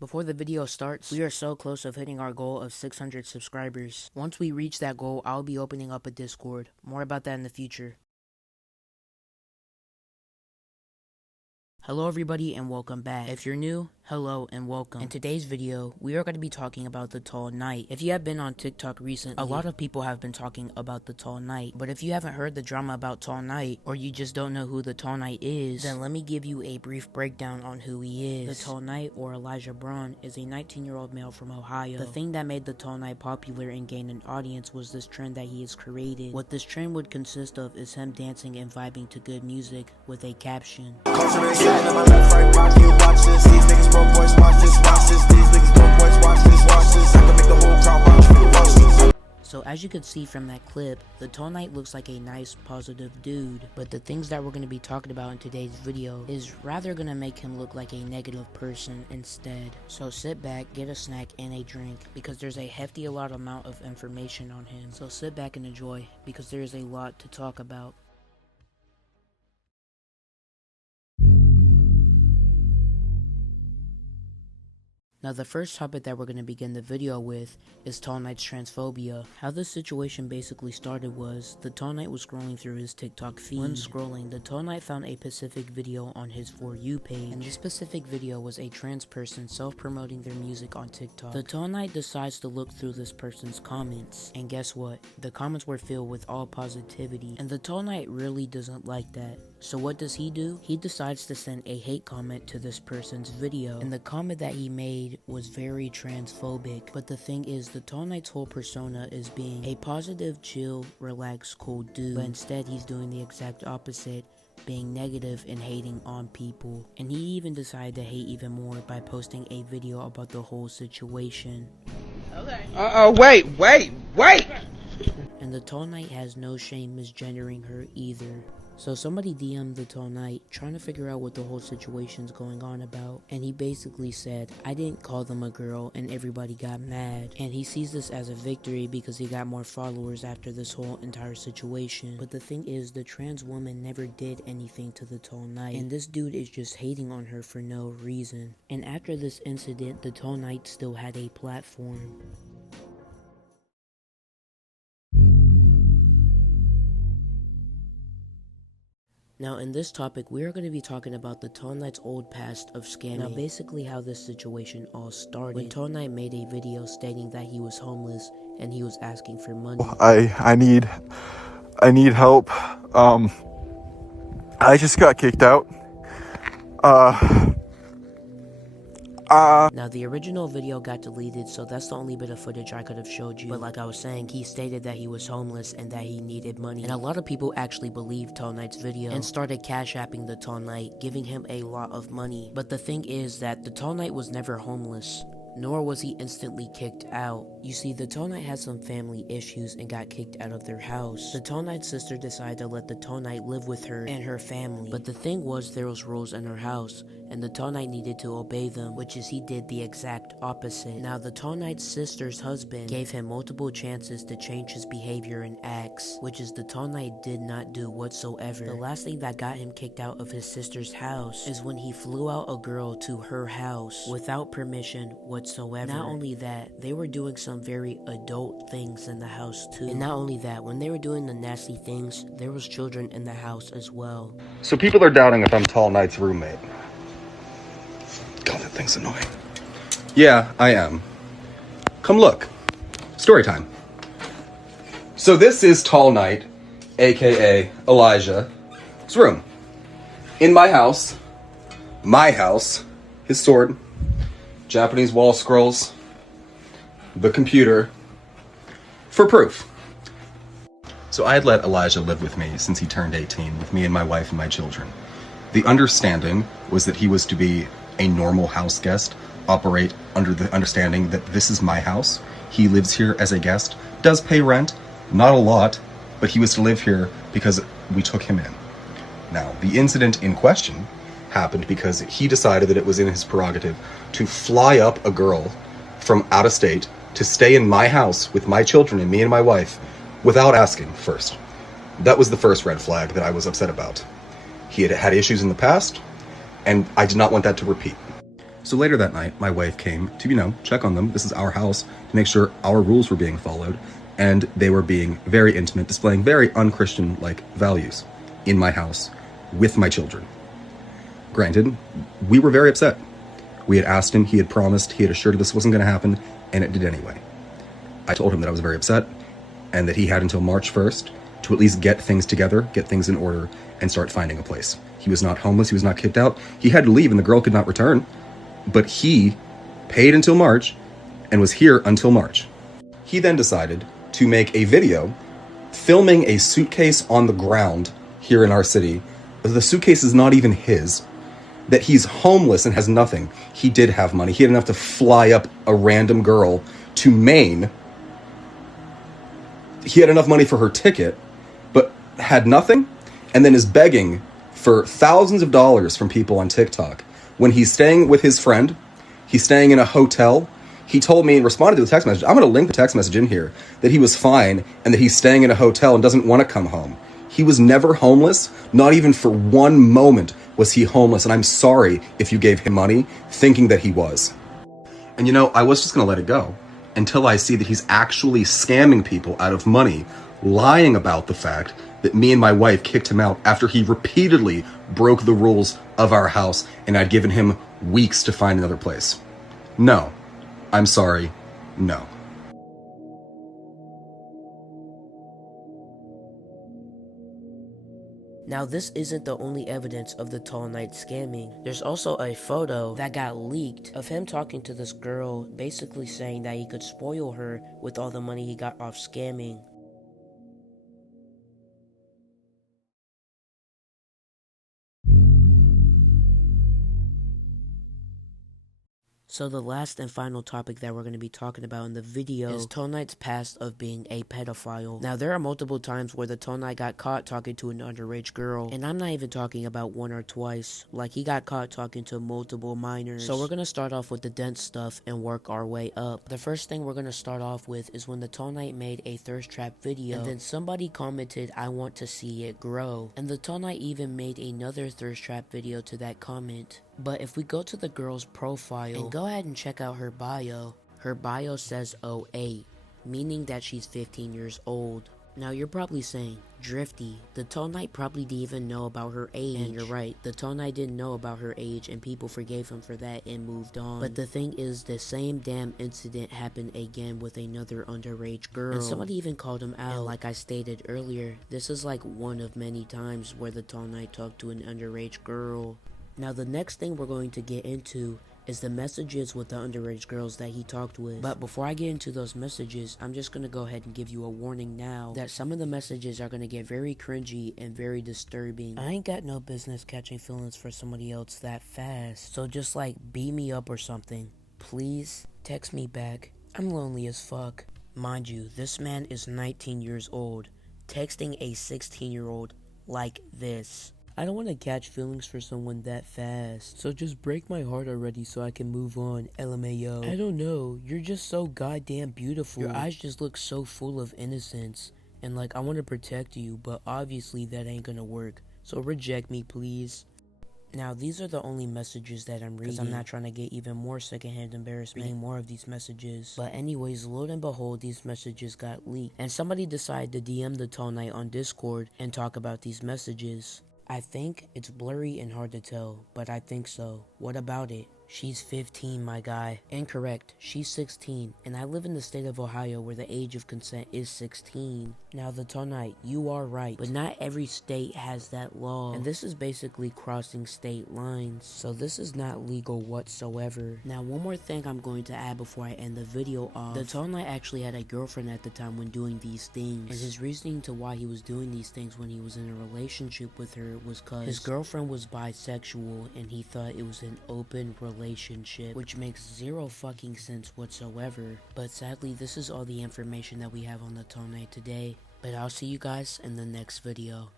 Before the video starts, we are so close of hitting our goal of 600 subscribers. Once we reach that goal, I'll be opening up a Discord. More about that in the future. Hello everybody and welcome back. If you're new, hello and welcome. In today's video, we are going to be talking about the tall knight. If you have been on TikTok recently, a lot of people have been talking about the tall knight. But if you haven't heard the drama about tall knight, or you just don't know who the tall knight is, then let me give you a brief breakdown on who he is. The tall knight, or Elijah Braun, is a 19-year-old male from Ohio. The thing that made the tall knight popular and gain an audience was this trend that he has created. What this trend would consist of is him dancing and vibing to good music with a caption. So as you could see from that clip, the tall knight looks like a nice, positive dude, but the things that we're going to be talking about in today's video is rather going to make him look like a negative person instead. So sit back, get a snack and a drink, because there's a hefty amount of information on him. So sit back and enjoy, because there is a lot to talk about. Now the first topic that we're going to begin the video with is Tall Knight's transphobia. How this situation basically started was, the Tall Knight was scrolling through his TikTok feed. When scrolling, the Tall Knight found a specific video on his For You page, and this specific video was a trans person self-promoting their music on TikTok. The Tall Knight decides to look through this person's comments, and guess what? The comments were filled with all positivity, and the Tall Knight really doesn't like that. So what does he do? He decides to send a hate comment to this person's video, and the comment that he made was very transphobic. But the thing is, the Tall Knight's whole persona is being a positive, chill, relaxed, cool dude, but instead he's doing the exact opposite, being negative and hating on people. And he even decided to hate even more by posting a video about the whole situation. Okay. Wait! And the Tall Knight has no shame misgendering her either. So somebody DM'd the Tall Knight trying to figure out what the whole situation's going on about, and he basically said, I didn't call them a girl, and everybody got mad. And he sees this as a victory because he got more followers after this whole entire situation. But the thing is, the trans woman never did anything to the Tall Knight, and this dude is just hating on her for no reason. And after this incident, the Tall Knight still had a platform. Now in this topic, we are going to be talking about the Tall Knight's old past of Scammy. Now basically how this situation all started. When Tall Knight made a video stating that he was homeless and he was asking for money. I need help. I just got kicked out. Now the original video got deleted, so that's the only bit of footage I could have showed you. But like I was saying, he stated that he was homeless and that he needed money. And a lot of people actually believed Tall Knight's video and started cash apping the Tall Knight, giving him a lot of money. But the thing is that the Tall Knight was never homeless, nor was he instantly kicked out. You see, the Tall Knight had some family issues and got kicked out of their house. The Tall Knight's sister decided to let the Tall Knight live with her and her family. But the thing was, there was rules in her house, and the Tall Knight needed to obey them, which is he did the exact opposite. Now, the Tall Knight's sister's husband gave him multiple chances to change his behavior and acts, which is the Tall Knight did not do whatsoever. The last thing that got him kicked out of his sister's house is when he flew out a girl to her house without permission whatsoever. Not only that, they were doing some very adult things in the house too. And not only that, when they were doing the nasty things, there was children in the house as well. So people are doubting if I'm Tall Knight's roommate. God, that thing's annoying. Yeah, I am. Come look. Story time. So this is Tall Knight, aka Elijah's room. In my house, his sword, Japanese wall scrolls, the computer, for proof. So I had let Elijah live with me since he turned 18, with me and my wife and my children. The understanding was that he was to be a normal house guest, operate under the understanding that this is my house. He lives here as a guest, does pay rent, not a lot, but he was to live here because we took him in. Now, the incident in question happened because he decided that it was in his prerogative to fly up a girl from out of state to stay in my house with my children and me and my wife without asking first. That was the first red flag that I was upset about. He had had issues in the past, and I did not want that to repeat. So later that night, my wife came to, check on them. This is our house, to make sure our rules were being followed. And they were being very intimate, displaying very unchristian-like values in my house with my children. Granted, we were very upset. We had asked him, he had promised, he had assured this wasn't going to happen, and it did anyway. I told him that I was very upset, and that he had until March 1st to at least get things together, get things in order, and start finding a place. He was not homeless, he was not kicked out. He had to leave and the girl could not return, but he paid until March and was here until March. He then decided to make a video filming a suitcase on the ground here in our city. The suitcase is not even his. That he's homeless and has nothing. He did have money. He had enough to fly up a random girl to Maine. He had enough money for her ticket, but had nothing, and then is begging for thousands of dollars from people on TikTok. When he's staying with his friend, he's staying in a hotel. He told me and responded to the text message, I'm going to link the text message in here, that he was fine and that he's staying in a hotel and doesn't want to come home. He was never homeless. Not even for one moment was he homeless. And I'm sorry if you gave him money thinking that he was. And I was just going to let it go until I see that he's actually scamming people out of money, lying about the fact that me and my wife kicked him out after he repeatedly broke the rules of our house and I'd given him weeks to find another place. No. I'm sorry. No. Now, this isn't the only evidence of the tall knight scamming. There's also a photo that got leaked of him talking to this girl, basically saying that he could spoil her with all the money he got off scamming. So the last and final topic that we're going to be talking about in the video is Tall Knight's past of being a pedophile. Now, there are multiple times where the Tall Knight got caught talking to an underage girl, and I'm not even talking about one or twice. Like, he got caught talking to multiple minors. So we're going to start off with the dense stuff and work our way up. The first thing we're going to start off with is when the Tall Knight made a thirst trap video, and then somebody commented, "I want to see it grow." And the Tall Knight even made another thirst trap video to that comment. But if we go to the girl's profile and go ahead and check out her bio says 08, meaning that she's 15 years old. Now you're probably saying, Drifty, the Tall Knight probably didn't even know about her age. And you're right, the Tall Knight didn't know about her age and people forgave him for that and moved on. But the thing is, the same damn incident happened again with another underage girl. And somebody even called him out. And like I stated earlier, this is like one of many times where the Tall Knight talked to an underage girl. Now the next thing we're going to get into is the messages with the underage girls that he talked with. But before I get into those messages, I'm just going to go ahead and give you a warning now that some of the messages are going to get very cringy and very disturbing. I ain't got no business catching feelings for somebody else that fast. So just like beat me up or something. Please text me back. I'm lonely as fuck. Mind you, this man is 19 years old, texting a 16-year-old like this. I don't want to catch feelings for someone that fast, so just break my heart already so I can move on, LMAO. I don't know, you're just so goddamn beautiful. Your eyes just look so full of innocence, and like I want to protect you, but obviously that ain't gonna work, so reject me please. Now these are the only messages that I'm reading, because I'm not trying to get even more secondhand embarrassment reading more of these messages. But anyways, lo and behold, these messages got leaked, and somebody decided to DM the Tall Knight on Discord and talk about these messages. I think it's blurry and hard to tell, but I think so. What about it? She's 15, my guy. Incorrect. She's 16, and I live in the state of Ohio where the age of consent is 16. Now, the Tall Knight, you are right, but not every state has that law, and this is basically crossing state lines, so this is not legal whatsoever. Now, one more thing I'm going to add before I end the video off. The Tall Knight actually had a girlfriend at the time when doing these things, and his reasoning to why he was doing these things when he was in a relationship with her was because his girlfriend was bisexual, and he thought it was an open relationship, which makes zero fucking sense whatsoever. But sadly, this is all the information that we have on the Tall Knight today. But I'll see you guys in the next video.